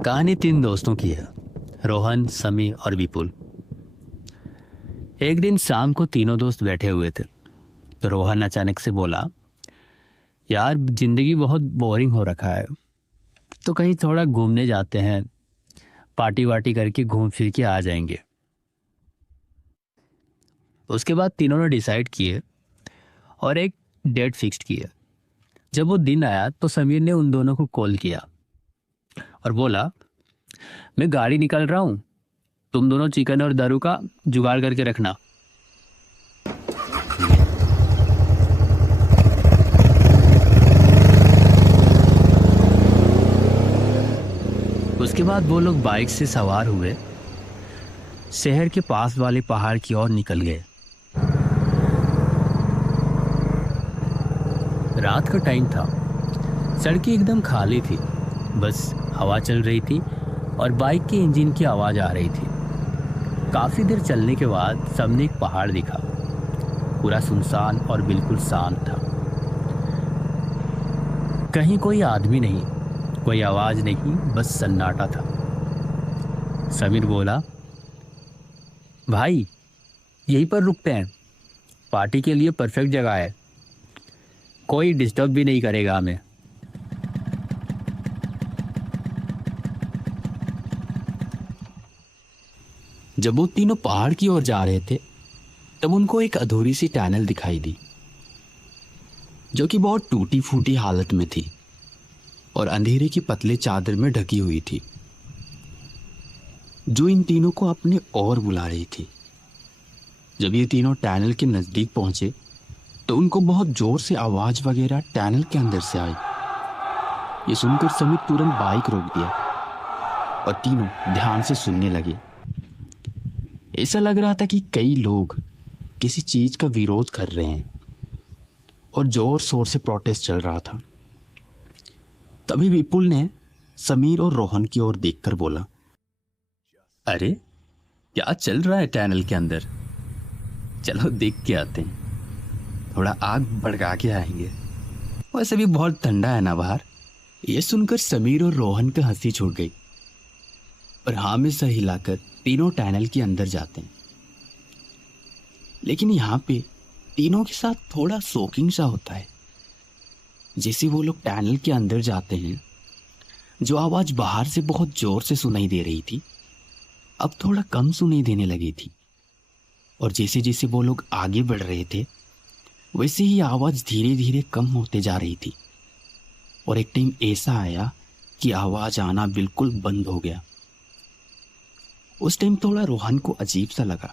कहानी तीन दोस्तों की है, रोहन, समी और विपुल। एक दिन शाम को तीनों दोस्त बैठे हुए थे तो रोहन अचानक से बोला, यार जिंदगी बहुत बोरिंग हो रखा है, तो कहीं थोड़ा घूमने जाते हैं, पार्टी वार्टी करके घूम फिर के आ जाएंगे। उसके बाद तीनों ने डिसाइड किए और एक डेट फिक्स्ड किया। जब वो दिन आया तो समीर ने उन दोनों को कॉल किया और बोला, मैं गाड़ी निकाल रहा हूँ, तुम दोनों चिकन और दारू का जुगाड़ करके रखना। उसके बाद वो लोग बाइक से सवार हुए, शहर के पास वाले पहाड़ की ओर निकल गए। रात का टाइम था, सड़कें एकदम खाली थी, बस हवा चल रही थी और बाइक के इंजन की आवाज़ आ रही थी। काफ़ी देर चलने के बाद सामने एक पहाड़ दिखा, पूरा सुनसान और बिल्कुल शांत था। कहीं कोई आदमी नहीं, कोई आवाज़ नहीं, बस सन्नाटा था। समीर बोला, भाई यहीं पर रुकते हैं, पार्टी के लिए परफेक्ट जगह है, कोई डिस्टर्ब भी नहीं करेगा हमें। जब वो तीनों पहाड़ की ओर जा रहे थे तब उनको एक अधूरी सी टनल दिखाई दी, जो कि बहुत टूटी फूटी हालत में थी और अंधेरे की पतले चादर में ढकी हुई थी, जो इन तीनों को अपने ओर बुला रही थी। जब ये तीनों टनल के नजदीक पहुंचे तो उनको बहुत जोर से आवाज वगैरह टनल के अंदर से आई। ये सुनकर समीर तुरंत बाइक रोक दिया और तीनों ध्यान से सुनने लगे। ऐसा लग रहा था कि कई लोग किसी चीज का विरोध कर रहे हैं और जोर शोर से प्रोटेस्ट चल रहा था। तभी विपुल ने समीर और रोहन की ओर देखकर बोला, अरे क्या चल रहा है टनल के अंदर, चलो देख के आते हैं, थोड़ा आग भड़का के आएंगे, वैसे भी बहुत ठंडा है ना बाहर। यह सुनकर समीर और रोहन का हंसी छूट गई और हाँ में सर हिलाकर तीनों टनल के अंदर जाते हैं। लेकिन यहाँ पे तीनों के साथ थोड़ा शॉकिंग सा होता है। जैसे वो लोग टनल के अंदर जाते हैं, जो आवाज बाहर से बहुत जोर से सुनाई दे रही थी अब थोड़ा कम सुनाई देने लगी थी, और जैसे जैसे वो लोग आगे बढ़ रहे थे वैसे ही आवाज धीरे धीरे कम होते जा रही थी और एक टाइम ऐसा आया कि आवाज आना बिल्कुल बंद हो गया। उस टाइम थोड़ा रोहन को अजीब सा लगा।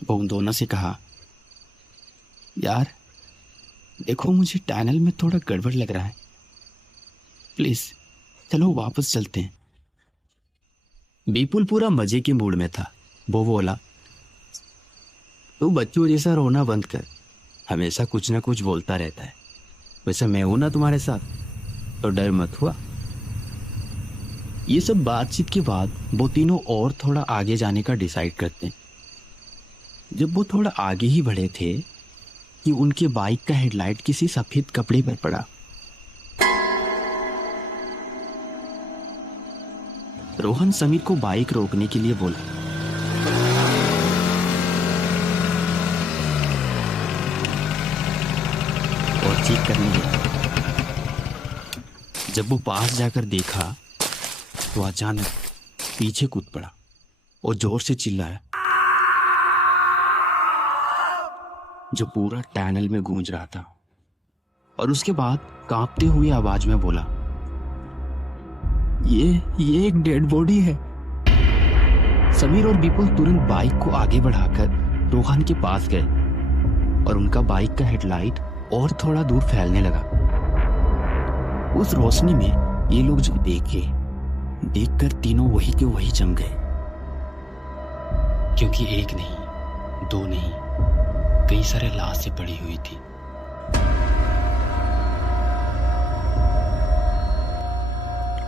वो उन दोनों से कहा, यार देखो मुझे टनल में थोड़ा गड़बड़ लग रहा है, प्लीज चलो वापस चलते हैं। विपुल पूरा मजे के मूड में था। वो बोला, तू बच्चों जैसा रोना बंद कर, हमेशा कुछ ना कुछ बोलता रहता है, वैसे मैं हूं ना तुम्हारे साथ, तो डर मत हुआ। ये सब बातचीत के बाद वो तीनों और थोड़ा आगे जाने का डिसाइड करते हैं। जब वो थोड़ा आगे ही बढ़े थे कि उनके बाइक का हेडलाइट किसी सफेद कपड़े पर पड़ा। रोहन समीर को बाइक रोकने के लिए बोला, और चेक करने लगा। जब वो पास जाकर देखा तो अचानक पीछे कूद पड़ा और जोर से चिल्लाया, जो पूरा टनल में गूंज रहा था। और उसके बाद कांपते हुए आवाज में बोला, ये एक डेड बॉडी है। समीर और विपुल तुरंत बाइक को आगे बढ़ाकर रोहन के पास गए और उनका बाइक का हेडलाइट और थोड़ा दूर फैलने लगा। उस रोशनी में ये लोग जो देखकर तीनों वही के वही जम गए, क्योंकि एक नहीं, दो नहीं, कई सारे लाशें पड़ी हुई थी।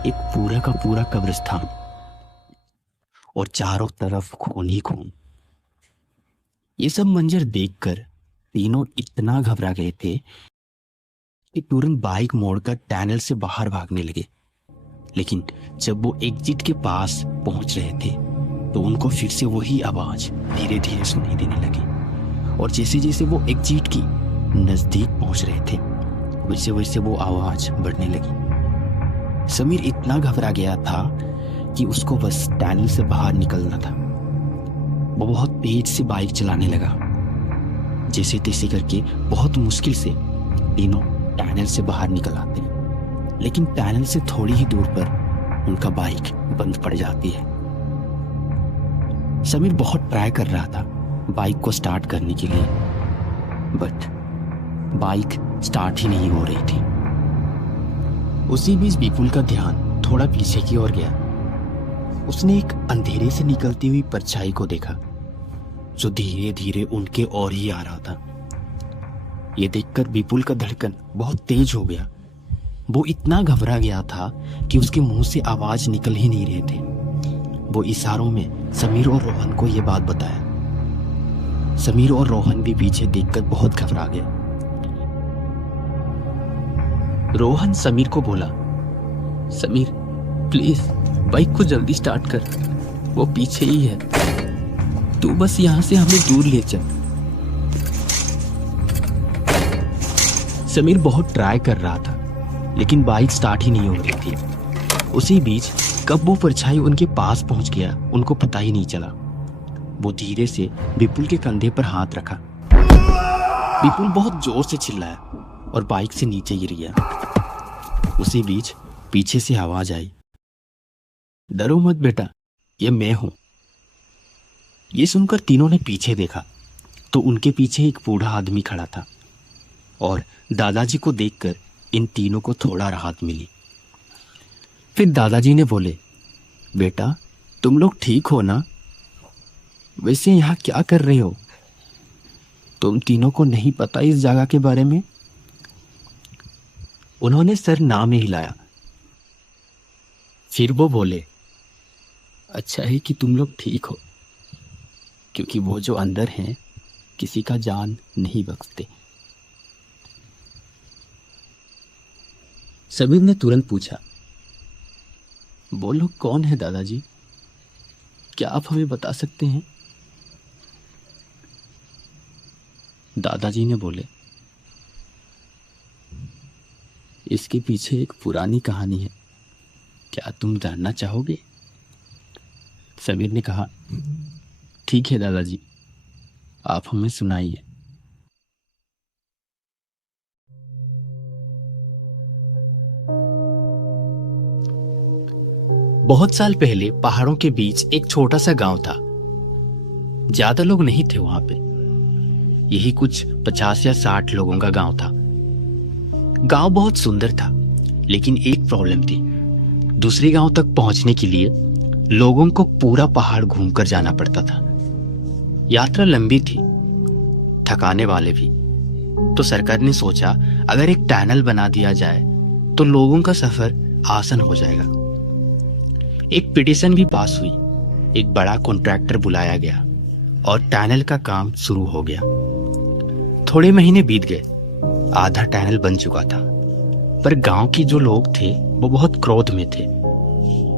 एक पूरा का पूरा कब्रिस्तान और चारों तरफ खून ही खून। ये सब मंजर देखकर तीनों इतना घबरा गए थे कि तुरंत बाइक मोड़कर टनल से बाहर भागने लगे। लेकिन जब वो एग्जिट के पास पहुंच रहे थे तो उनको फिर से वही आवाज धीरे धीरे सुनाई देने लगी। और जैसे जैसे वो एग्जिट की नजदीक पहुंच रहे थे वैसे वैसे वो आवाज बढ़ने लगी। समीर इतना घबरा गया था कि उसको बस टनल से बाहर निकलना था। वो बहुत तेज से बाइक चलाने लगा। जैसे तैसे करके बहुत मुश्किल से तीनों टनल से बाहर निकल आते हैं, लेकिन टनल से थोड़ी ही दूर पर उनका बाइक बंद पड़ जाती है। समीर बहुत ट्राई कर रहा था बाइक को स्टार्ट करने के लिए, बट बाइक स्टार्ट ही नहीं हो रही थी। उसी बीच विपुल का ध्यान थोड़ा पीछे की ओर गया। उसने एक अंधेरे से निकलती हुई परछाई को देखा जो धीरे धीरे उनके ओर ही आ रहा था। ये देखकर विपुल का धड़कन बहुत तेज हो गया। वो इतना घबरा गया था कि उसके मुंह से आवाज निकल ही नहीं रहे थे। वो इशारों में समीर और रोहन को यह बात बताया। समीर और रोहन भी पीछे देखकर बहुत घबरा गए। रोहन समीर को बोला, समीर प्लीज बाइक को जल्दी स्टार्ट कर, वो पीछे ही है, तू बस यहां से हमें दूर ले चल। समीर बहुत ट्राई कर रहा था लेकिन बाइक स्टार्ट ही नहीं हो रही थी। उसी बीच कब वो परछाई उनके पास पहुंच गया उनको पता ही नहीं चला। वो धीरे से विपुल के कंधे पर हाथ रखा। विपुल बहुत जोर से चिल्लाया और बाइक से नीचे गिर गया। उसी बीच पीछे से आवाज आई, डरो मत बेटा, ये मैं हूं। ये सुनकर तीनों ने पीछे देखा तो उनके पीछे एक बूढ़ा आदमी खड़ा था और दादाजी को देखकर इन तीनों को थोड़ा राहत मिली। फिर दादाजी ने बोले, बेटा तुम लोग ठीक हो ना? वैसे यहाँ क्या कर रहे हो? तुम तीनों को नहीं पता इस जगह के बारे में? उन्होंने सर ना में हिलाया। फिर वो बोले, अच्छा है कि तुम लोग ठीक हो, क्योंकि वो जो अंदर हैं किसी का जान नहीं बख्शते। समीर ने तुरंत पूछा, वो लोग कौन है दादाजी? क्या आप हमें बता सकते हैं? दादाजी ने बोले, इसके पीछे एक पुरानी कहानी है, क्या तुम जानना चाहोगे? समीर ने कहा, ठीक है दादाजी, आप हमें सुनाइए। बहुत साल पहले पहाड़ों के बीच एक छोटा सा गांव था। ज्यादा लोग नहीं थे वहां पे, यही कुछ 50 या 60 लोगों का गांव था। गांव बहुत सुंदर था, लेकिन एक प्रॉब्लम थी। दूसरे गांव तक पहुंचने के लिए लोगों को पूरा पहाड़ घूमकर जाना पड़ता था। यात्रा लंबी थी, थकाने वाले भी। तो सरकार ने सोचा अगर एक टनल बना दिया जाए तो लोगों का सफर आसान हो जाएगा। एक पिटीशन भी पास हुई, एक बड़ा कॉन्ट्रैक्टर बुलाया गया और टनल का काम शुरू हो गया। थोड़े महीने बीत गए, आधा टनल बन चुका था, पर गांव के जो लोग थे वो बहुत क्रोध में थे।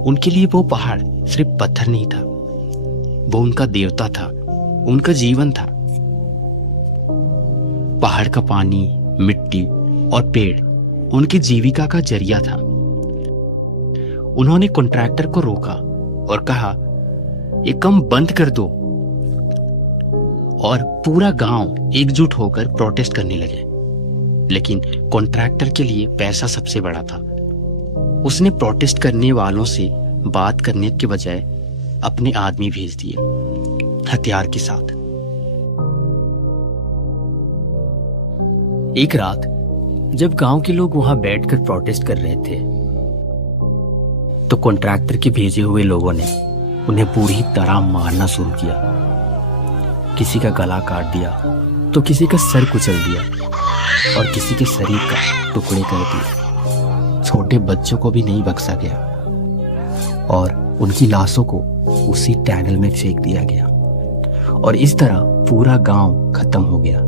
उनके लिए वो पहाड़ सिर्फ पत्थर नहीं था, वो उनका देवता था, उनका जीवन था। पहाड़ का पानी, मिट्टी और पेड़ उनकी जीविका का जरिया था। उन्होंने कॉन्ट्रैक्टर को रोका और कहा, ये काम बंद कर दो। और पूरा गांव एकजुट होकर प्रोटेस्ट करने लगे। लेकिन कॉन्ट्रैक्टर के लिए पैसा सबसे बड़ा था। उसने प्रोटेस्ट करने वालों से बात करने के बजाय अपने आदमी भेज दिए, हथियार के साथ। एक रात जब गांव के लोग वहां बैठकर प्रोटेस्ट कर रहे थे तो कॉन्ट्रैक्टर के भेजे हुए लोगों ने उन्हें पूरी तरह मारना शुरू किया। किसी का गला काट दिया तो किसी का सर कुचल दिया और किसी के शरीर का टुकड़े कर दिए। छोटे बच्चों को भी नहीं बख्शा गया और उनकी लाशों को उसी टनल में फेंक दिया गया। और इस तरह पूरा गांव खत्म हो गया।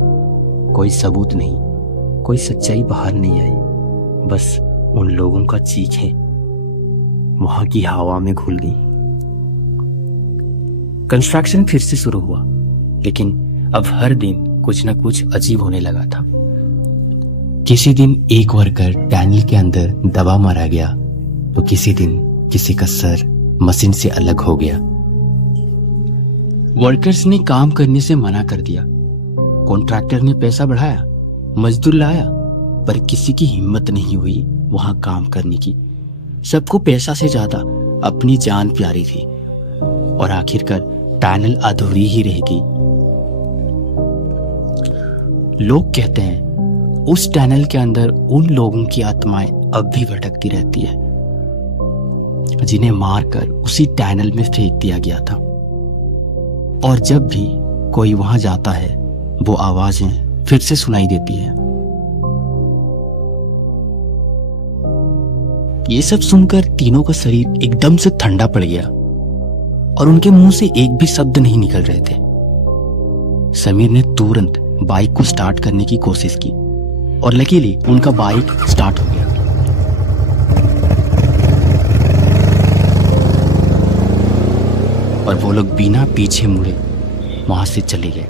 कोई सबूत नहीं, कोई सच्चाई बाहर नहीं आई, बस उन लोगों का चीखें वहां की हवा में घुल गई। कंस्ट्रक्शन फिर से शुरू हुआ, लेकिन अब हर दिन कुछ न कुछ अजीब होने लगा था। किसी दिन एक वर्कर टनल के अंदर दबा मारा गया, तो किसी दिन किसी का सर मशीन से अलग हो गया। वर्कर्स ने काम करने से मना कर दिया। कॉन्ट्रैक्टर ने पैसा बढ़ाया, मजदूर लाया, पर किसी की हिम्मत नहीं हुई वहां काम करने की। सबको पैसा से ज्यादा अपनी जान प्यारी थी, और आखिरकार टनल अधूरी ही रह गई। लोग कहते हैं उस टनल के अंदर उन लोगों की आत्माएं अब भी भटकती रहती है, जिन्हें मारकर उसी टनल में फेंक दिया गया था। और जब भी कोई वहां जाता है, वो आवाजें फिर से सुनाई देती है। ये सब सुनकर तीनों का शरीर एकदम से ठंडा पड़ गया, और उनके मुंह से एक भी शब्द नहीं निकल रहे थे। समीर ने तुरंत बाइक को स्टार्ट करने की कोशिश की, और लकीली उनका बाइक स्टार्ट हो गया। और वो लोग बिना पीछे मुड़े वहां से चले गए।